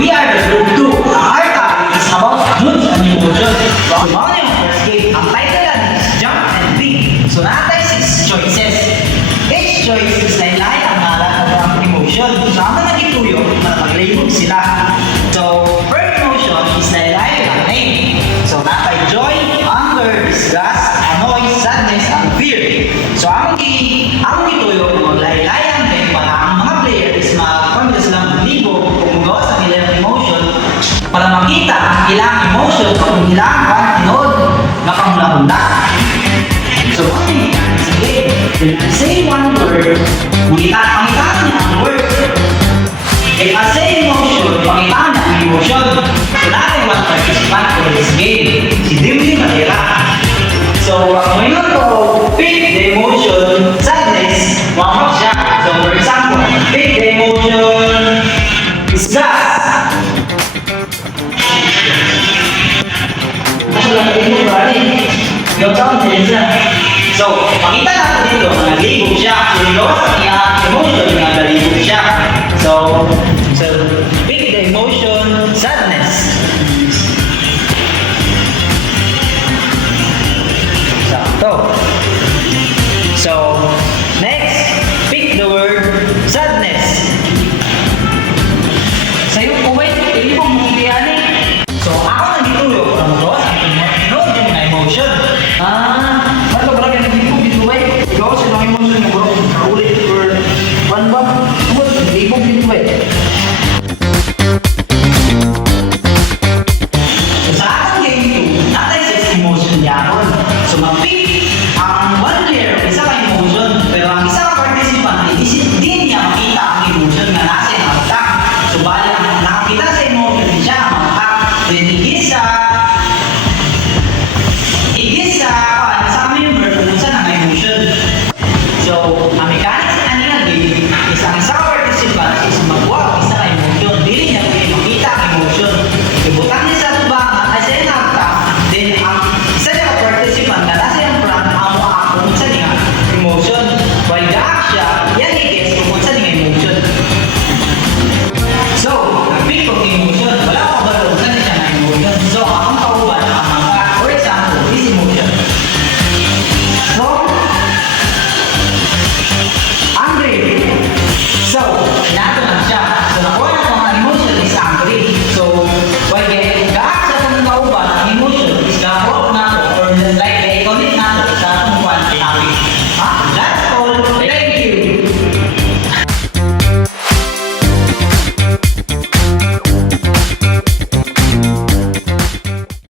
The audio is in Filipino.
we are the group 2. Ang our topic is about moods and emotions. So, mga yung first game, ang title lang is Jump and Think. So, natin 6 choices. Each choice is laylay ang ngalan ng mga emotion. So, ang mga gituyo, mag-label sila. So, first emotion is laylay ang name. So, natay joy, anger, disgust, annoy, sadness, and fear. So, ang gituyo, laylay ang name para ang mga players mag-convince lang libo kung magawa sa nilang emotion para makita ang ilang emotion kung ilang panood na pangulahunda. So, okay, sige. If I say one word, pangitaan niya ang word. If I say emotion, pangitaan niya ang emotion. So, natin one participant for this game. Si Dimly Matira. So, ang ngayon to pick the emotion, sadness, wamag siya. So, for example, pick the emotion, disgust. Ako lang kayo mo ba rin? Yung sound din siya. So, pakita natin dito, nalibog siya. So, yung sa niya, emotion, nalibog siya. So, pick the emotion, sadness. Sakto. So, next, pick the word, sadness. Sa'yo, kuwait, hindi mo mong So, ako nagituyo ko ng dos, nood yung mga emotion. Ano ba kaya nag-ibog dito ba? Ikaw sila ang emotion mo bro. Kaulit or one ba? Tungkol, nag-ibog dito ba? So, sa ating game 2, natay 6 emotion yapon. So, mag-pick ang one player, isa ka emotion. Pero ang isang participant, hindi niya makita ang emotion na nasa yung utak. So, bali, nakakita sa emotion siya ang utak. Then, higit sa